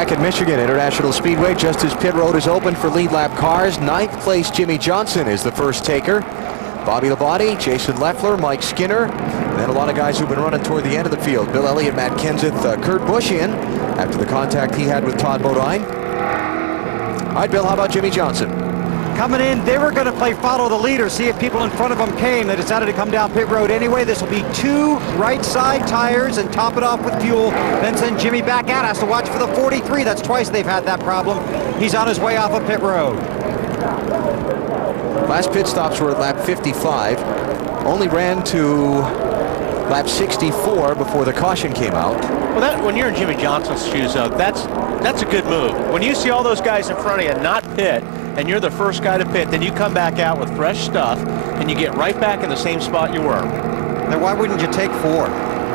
Back at Michigan International Speedway, just as pit road is open for lead lap cars, 9th place Jimmy Johnson is the first taker. Bobby Labonte, Jason Leffler, Mike Skinner, and then a lot of guys who've been running toward the end of the field. Bill Elliott, Matt Kenseth, Kurt Busch in after the contact he had with Todd Bodine. All right, Bill, how about Jimmy Johnson? Coming in, they were going to play follow the leader, see if people in front of them came. They decided to come down pit road anyway. This will be 2 right side tires and top it off with fuel. Then send Jimmy back out. Has to watch for the 43. That's twice they've had that problem. He's on his way off of pit road. Last pit stops were at lap 55. Only ran to lap 64 before the caution came out. Well, when you're in Jimmy Johnson's shoes, though, that's a good move. When you see all those guys in front of you not pit, and you're the first guy to pit, then you come back out with fresh stuff, and you get right back in the same spot you were. Then why wouldn't you take 4?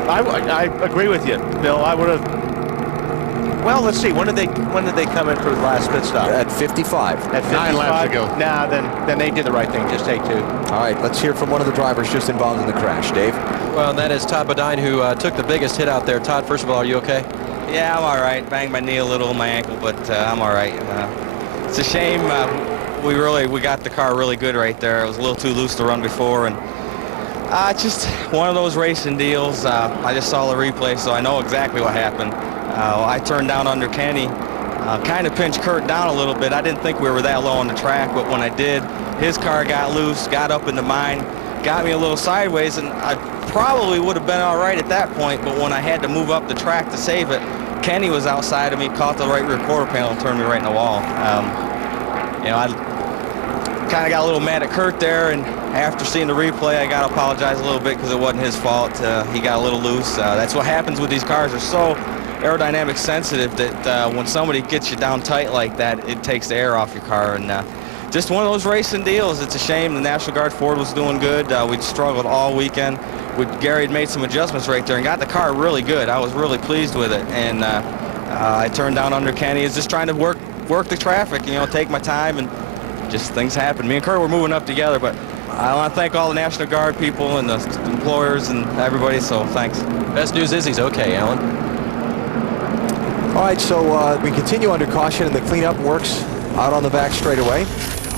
I agree with you, Bill. I would have. Well, let's see. When did they come in for the last pit stop? At 55. At 55? 9 laps ago. Nah, then they did the right thing. Just take 2. All right, let's hear from one of the drivers just involved in the crash. Dave? Well, and that is Todd Bodine, who took the biggest hit out there. Todd, first of all, are you okay? Yeah, I'm all right. Banged my knee a little, my ankle, but I'm all right. It's a shame. We got the car really good right there. It was a little too loose to run before, and just one of those racing deals. I just saw the replay, so I know exactly what happened. I turned down under Kenny, kind of pinched Kurt down a little bit. I didn't think we were that low on the track, but when I did, his car got loose, got up into mine, got me a little sideways, and I probably would have been all right at that point, but when I had to move up the track to save it, Kenny was outside of me, caught the right rear quarter panel, and turned me right in the wall. You know, I kind of got a little mad at Kurt there, and after seeing the replay, I got to apologize a little bit because it wasn't his fault. He got a little loose. That's what happens with these cars. They're so aerodynamic sensitive that when somebody gets you down tight like that, it takes the air off your car. And just one of those racing deals. It's a shame. The National Guard Ford was doing good. We struggled all weekend. Gary had made some adjustments right there and got the car really good. I was really pleased with it. And I turned down under Kenny. Is just trying to work the traffic, you know, take my time, and just things happen. Me and Kurt were moving up together, but I want to thank all the National Guard people and the employers and everybody, so thanks. Best news is he's okay, Alan. All right, so we continue under caution, and the cleanup works out on the back straightaway.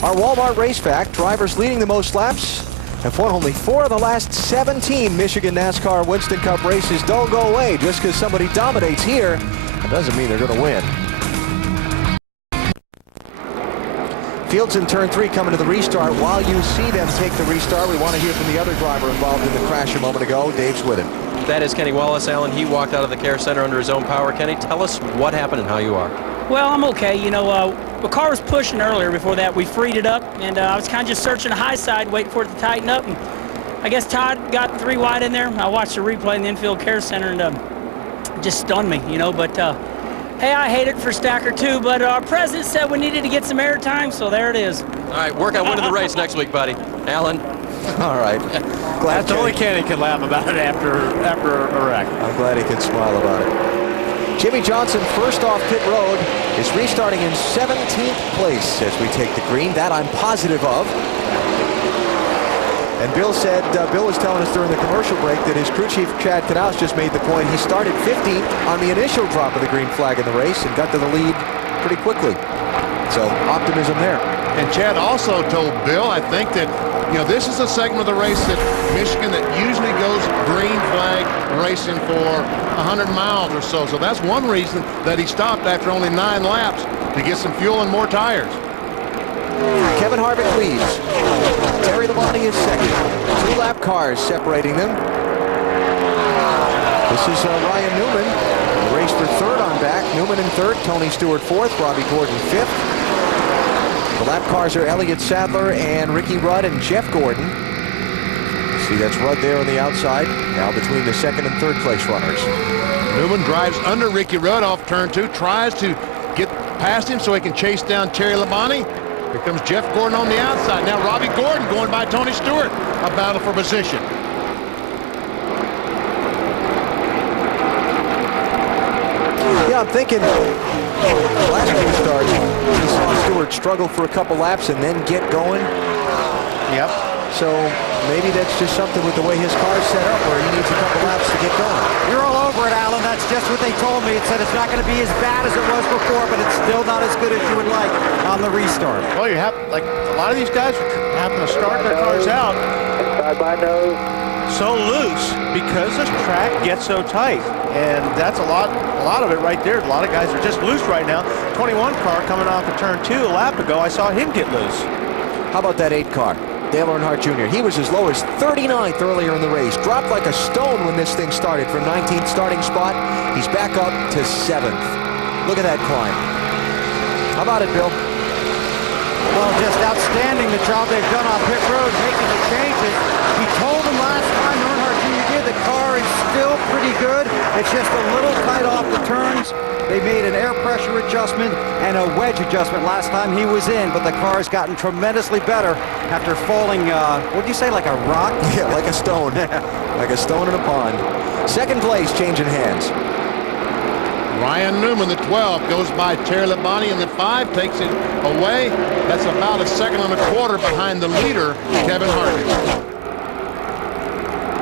Our Walmart race fact: drivers leading the most laps have won only 4 of the last 17 Michigan NASCAR Winston Cup races. Don't go away. Just because somebody dominates here, that doesn't mean they're going to win. Fields in turn 3 coming to the restart. While you see them take the restart, we want to hear from the other driver involved in the crash a moment ago. Dave's with him. That is Kenny Wallace, Alan. He walked out of the care center under his own power. Kenny, tell us what happened and how you are. Well, I'm okay. You know, the car was pushing earlier. Before that, we freed it up, and I was kind of just searching the high side, waiting for it to tighten up. And I guess Todd got 3 wide in there. I watched the replay in the infield care center, and it just stunned me, you know. But hey, I hate it for Stacker too. But our president said we needed to get some air time, so there it is. All right, work on winning the race next week, buddy. Alan. All right. That's only Kenny can laugh about it after a wreck. I'm glad he can smile about it. Jimmy Johnson, first off pit road, is restarting in 17th place as we take the green. That I'm positive of. And Bill said, Bill was telling us during the commercial break that his crew chief, Chad Knaus, just made the point. He started 15th on the initial drop of the green flag in the race and got to the lead pretty quickly. So optimism there. And Chad also told Bill, I think, that, you know, this is a segment of the race that Michigan that usually goes green flag racing for 100 miles or so. So that's one reason that he stopped after only 9 laps to get some fuel and more tires. Kevin Harvick leads. Terry Labonte is second. 2-lap cars separating them. This is Ryan Newman. The race for third on back. Newman in third. Tony Stewart fourth. Robbie Gordon fifth. The lap cars are Elliott Sadler and Ricky Rudd and Jeff Gordon. See, that's Rudd there on the outside. Now between the second and third place runners. Newman drives under Ricky Rudd off turn 2. Tries to get past him so he can chase down Terry Labonte. Here comes Jeff Gordon on the outside. Now Robbie Gordon going by Tony Stewart. A battle for position. Yeah, I'm thinking last restart, we saw Stewart struggle for a couple laps and then get going. Yep. So maybe that's just something with the way his car's set up where he needs a couple laps to get going. You're all over it, Alan. That's just what they told me. It said it's not going to be as bad as it was before, but it's still not as good as you would like on the restart. Well, you have, like, a lot of these guys happen to start their cars out so loose because this track gets so tight. And that's a lot of it right there. A lot of guys are just loose right now. 21 car coming off of turn 2 a lap ago, I saw him get loose. How about that 8 car? Dale Earnhardt Jr. He was as low as 39th earlier in the race. Dropped like a stone when this thing started from 19th starting spot. He's back up to 7th. Look at that climb. How about it, Bill? Well, just outstanding the job they've done on pit road, making the changes. He told them last time, Earnhardt Jr. did, the car is still pretty good. It's just a little tight off the turns. They made an air pressure adjustment and a wedge adjustment last time he was in, but the car has gotten tremendously better after falling, what'd you say, like a rock? Yeah, like a stone. Like a stone in a pond. Second place, changing hands. Ryan Newman, the 12, goes by Terry Labonte, and the 5 takes it away. That's about a 2.25 seconds behind the leader, Kevin Harvick.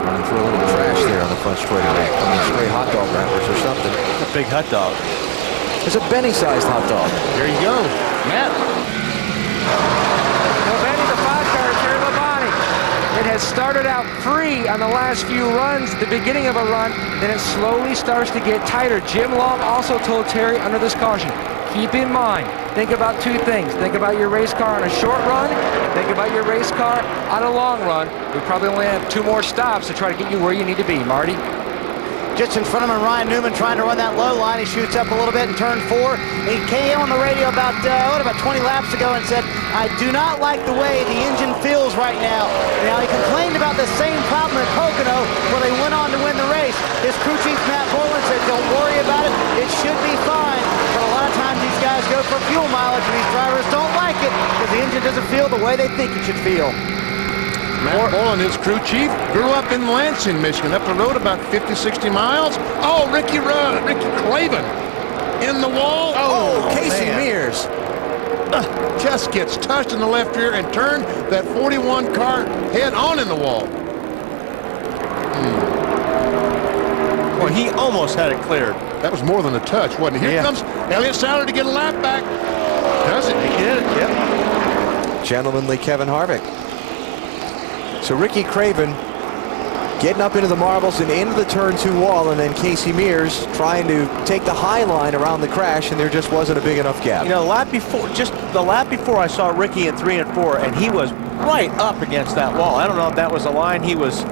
Running through a little trash there on the front straightaway. Stray hot dog wrappers or something. A big hot dog. It's a Benny-sized hot dog. There you go. Matt. Well, Benny, the 5-car, Terry Labonte. It has started out free on the last few runs, the beginning of a run, then it slowly starts to get tighter. Jim Long also told Terry under this caution, keep in mind, think about 2 things. Think about your race car on a short run, think about your race car on a long run. We probably only have 2 more stops to try to get you where you need to be, Marty. Just in front of him, Ryan Newman trying to run that low line. He shoots up a little bit in turn 4. He came on the radio about 20 laps ago and said, I do not like the way the engine feels right now. Now, he complained about the same problem at Pocono where they went on to win the race. His crew chief, Matt Boland, said, don't worry about it. It should be fine. But a lot of times these guys go for fuel mileage and these drivers don't like it because the engine doesn't feel the way they think it should feel. Matt Boland, his crew chief, grew up in Lansing, Michigan, up the road about 50, 60 miles. Oh, Ricky Craven in the wall. Oh, Casey Mears. Just gets touched in the left rear and turned that 41 car head on in the wall. Well, he almost had it cleared. That was more than a touch, wasn't it? Here comes Elliott Sadler to get a lap back. Does it? He did it, yep. Gentlemanly Kevin Harvick. So Ricky Craven getting up into the marbles and into the turn 2 wall, and then Casey Mears trying to take the high line around the crash, and there just wasn't a big enough gap. You know, just the lap before I saw Ricky in 3 and 4, and he was right up against that wall. I don't know if that was the line he was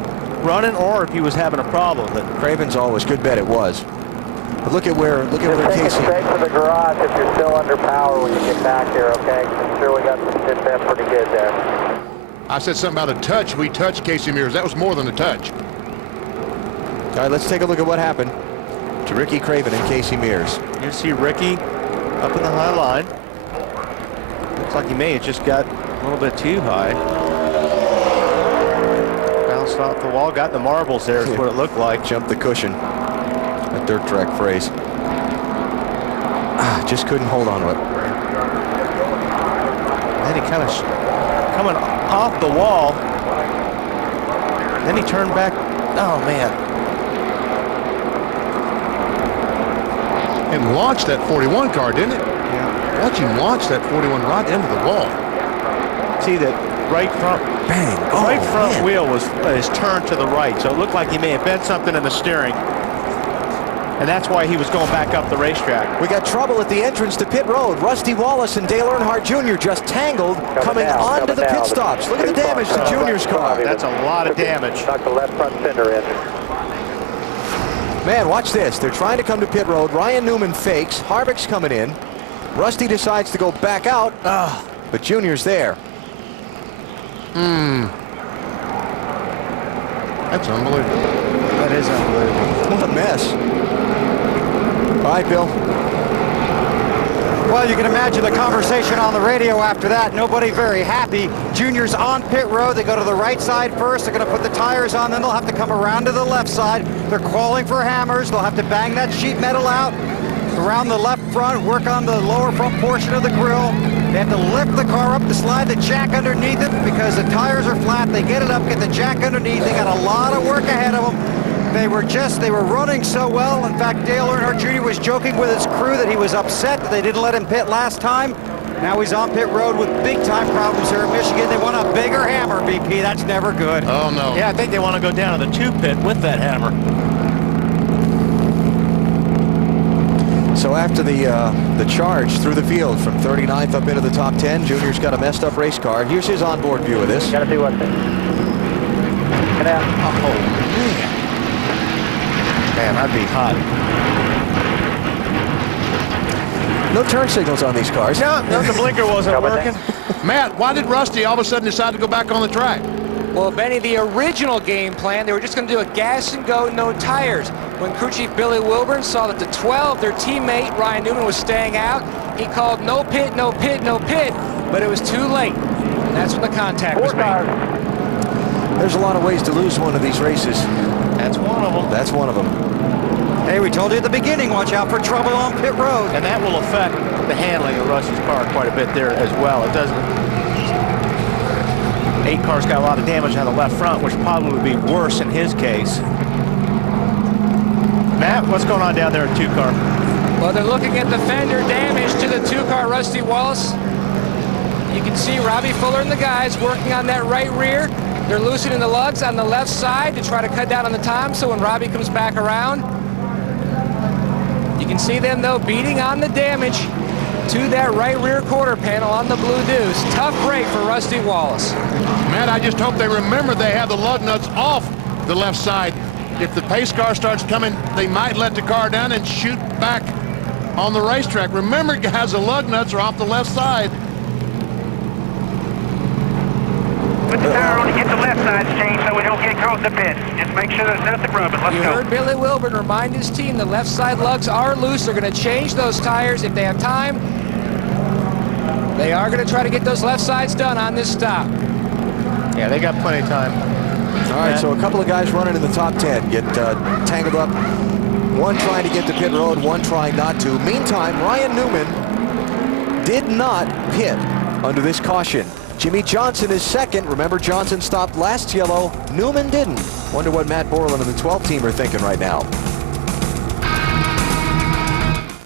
running or if he was having a problem. But Craven's always good bet it was. But look at where Casey. Straight to the garage if you're still under power when you get back here, okay? I'm sure we got some good bet pretty good there. I said something about a touch. We touched Casey Mears. That was more than a touch. All right, let's take a look at what happened to Ricky Craven and Casey Mears. you see Ricky up in the high line. Looks like he may have just got a little bit too high. Bounced off the wall, got the marbles there is what it looked like. Jumped the cushion. A dirt track phrase. Just couldn't hold on to it. Then he kind of coming off the wall. Then he turned back. Oh, man. And launched that 41 car, didn't it? Yeah. Watch him launch that 41 right into the wall. See that right front. Bang. The right front wheel was turned to the right, so it looked like he may have bent something in the steering. And that's why he was going back up the racetrack. We got trouble at the entrance to pit road. Rusty Wallace and Dale Earnhardt Jr. just tangled coming onto the pit stops. Look at the damage to Junior's car. That's a lot of damage. Knocked the left front fender in. Man, watch this. They're trying to come to pit road. Ryan Newman fakes. Harvick's coming in. Rusty decides to go back out, but Junior's there. That's unbelievable. That is unbelievable. What a mess. All right, Bill. Well, you can imagine the conversation on the radio after that. Nobody very happy. Junior's on pit road. They go to the right side first. They're going to put the tires on. Then they'll have to come around to the left side. They're calling for hammers. They'll have to bang that sheet metal out around the left front, work on the lower front portion of the grill. They have to lift the car up to slide the jack underneath it because the tires are flat. They get it up, get the jack underneath. They got a lot of work ahead of them. They were running so well. In fact, Dale Earnhardt Jr. was joking with his crew that he was upset that they didn't let him pit last time. Now he's on pit road with big-time problems here in Michigan. They want a bigger hammer, BP. That's never good. Oh, no. Yeah, I think they want to go down to the 2 pit with that hammer. So after the charge through the field from 39th up into the top 10, Junior's got a messed up race car. Here's his onboard view of this. Gotta see what's it. Get out. Oh, man, I'd be hot. No turn signals on these cars. No, the blinker wasn't working. Matt, why did Rusty all of a sudden decide to go back on the track? Well, Benny, the original game plan, they were just going to do a gas and go, no tires. When crew chief Billy Wilburn saw that the 12, their teammate Ryan Newman, was staying out, he called no pit, no pit, no pit, but it was too late. And that's when the contact was made. There's a lot of ways to lose one of these races. That's one of them. That's one of them. Hey, we told you at the beginning, watch out for trouble on pit road. And that will affect the handling of Rusty's car quite a bit there as well. It doesn't. 8 cars got a lot of damage on the left front, which probably would be worse in his case. Matt, what's going on down there in 2 car? Well, they're looking at the fender damage to the 2-car Rusty Wallace. You can see Robbie Fuller and the guys working on that right rear. They're loosening the lugs on the left side to try to cut down on the time, so when Robbie comes back around, you can see them, though, beating on the damage to that right rear quarter panel on the Blue Deuce. Tough break for Rusty Wallace. Matt, I just hope they remember they have the lug nuts off the left side. If the pace car starts coming, they might let the car down and shoot back on the racetrack. Remember, guys, the lug nuts are off the left side. Put the tire on to get the left side changed so we don't get across the pits. Just make sure there's nothing rubbing. Let's You go. heard Billy Wilburn remind his team the left side lugs are loose. They're going to change those tires if they have time. They are going to try to get those left sides done on this stop. Yeah, they got plenty of time. All right, so a couple of guys running in the top 10 get tangled up. One trying to get to pit road, one trying not to. Meantime, Ryan Newman did not pit under this caution. Jimmy Johnson is second. Remember, Johnson stopped last yellow. Newman didn't. Wonder what Matt Borland and the 12 team are thinking right now.